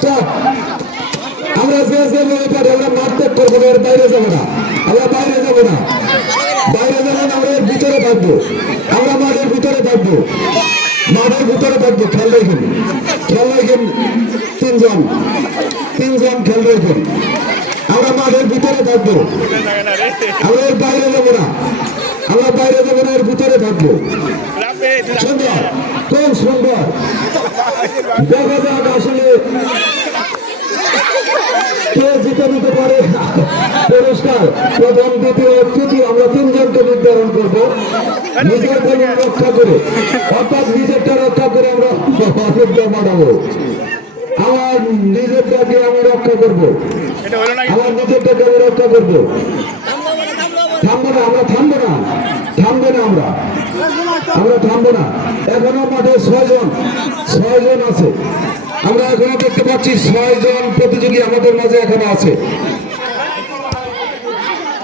Stop আমরা যে যে বলে পারি আমরা মারতে করব না, বাইরে যাব না। আমরা বাইরে যাব না। বাইরে যাব না আমরা ভিতরে থাকব। আমরা মাঠের ভিতরে থাকব। মাঠের ভিতরে থাকব খেল রেখেন। খেল রেখেন তিনজন। তিনজন খেল রেখেন। আমরা মাঠের ভিতরে থাকব। আমরা এর বাইরে যাব না। আমরা বাইরে যাব না এর ভিতরে থাকব। সুন্দর। খুব সুন্দর? দেখা যাক আসলে কে জিতে নিতে পারে পুরস্কার প্রথম দ্বিতীয় তৃতীয় আমরা তিনজনকে নির্ধারণ করব। নিজের রক্ষা করে, অর্থাৎ নিজেরটা রক্ষা করে আমার নিজেরটাকে আমি রক্ষা করব। আমার নিজেরটাকে আমি রক্ষা করব। থামবো না, আমরা থামবো না। থামবো না আমরা। আমরা থামবো না। এখনও মাঠে ছয়জন ছয়জন আছে। পাচ্ছি ছয়জন প্রতিযোগী আমাদের মাঝে এখনও আছে।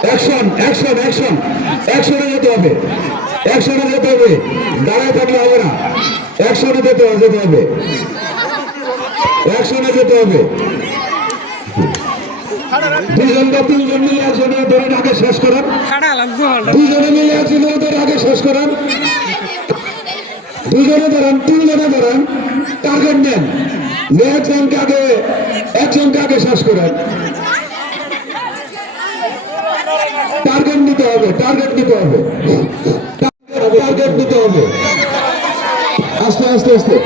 অ্যাকশন অ্যাকশন অ্যাকশন অ্যাকশনে যেতে হবে। অ্যাকশনে যেতে হবে। দাঁড়ায় থাকলে হবে না। অ্যাকশনে যেতে হবে যেতে হবে। অ্যাকশনে যেতে হবে। দুজন বা তিনজন মিলে একজনের ধরে আগে শেষ করেন। দুজনে মিলে একজনের ধরে আগে শেষ করেন। দুজনে ধরেন তিনজনে ধরেন টার্গেট নেন। যে একজনকে আগে একজনকে আগে শেষ করেন। টার্গেট নিতে হবে টার্গেট নিতে হবে। টার্গেট নিতে হবে। আস্তে আস্তে আস্তে।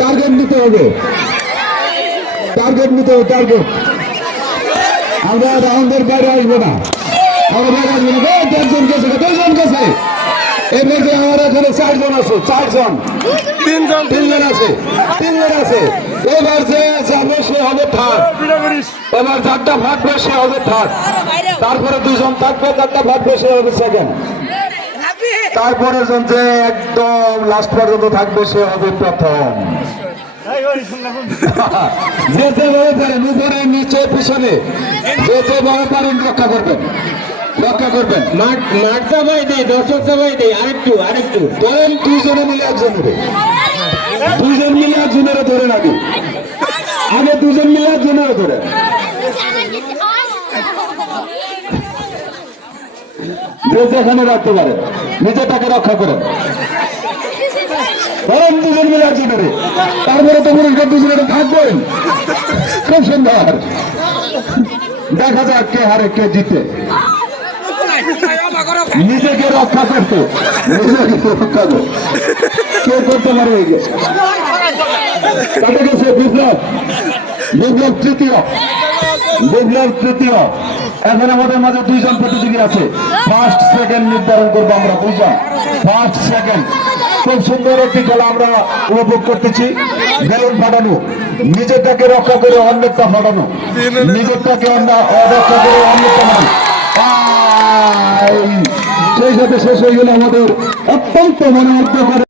টার্গেট নিতে হবে। টার্গেট নিতে হবে টার্গেট আমরা রাউন্ডের বাইরে আসব না। আমরা বাইরে আসব না। দশজন গেছে দশজন গেছে যে আমার এখানে চারজন আছে চারজন। তিনজন। তিনজন আছে তিনজন আছে। এবার যে যাবে সে হবে থার্ড এবার যারটা ভাগবে সে হবে থার্ড তারপরে দুজন থাকবে যারটা ভাগবে সে হবে সেকেন্ড তারপরে জন যে একদম লাস্ট পর্যন্ত থাকবে সে হবে প্রথম। যে যে যেভাবে পারেন উপরে নিচে পিছনে যে যেভাবে পারেন রক্ষা করবেন। করবেন। মাঠ মাঠ সবাই দেয় দর্শক সবাই দেয় আরেকটু আরেকটু। ধরেন দুইজনে মিলে একজনের দুইজন মিলে একজনের ধরেন আগে। আগে দুজন মিলে একজনের ধরে যে যেখানে রাখতে পারেন। নিজেটাকে রক্ষা করেন। ধরেন দুজন মিলে একজনের তারপরে তো পুরস্কার দুজনের থাকবেন। খুব সুন্দর। দেখা যাক কে হারে কে জিতে। নিজেকে রক্ষা করতে, নিজেকে রক্ষা করতে। কে করতে পারে তৃতীয় তৃতীয়। মাঝে দুইজন প্রতিযোগী আছে। সেকেন্ড নির্ধারণ করব আমরা ফার্স্ট সেকেন্ড খুব সুন্দর একটি আমরা উপভোগ করতেছি। বেলুন ফাটানো। নিজেটাকে রক্ষা করে অন্যটা ফাটানো। নিজেরটাকে অন্য- রক্ষা করে অন্যটা ফাটানো শেষ হয়ে গেল আমাদের অত্যন্ত মনে করে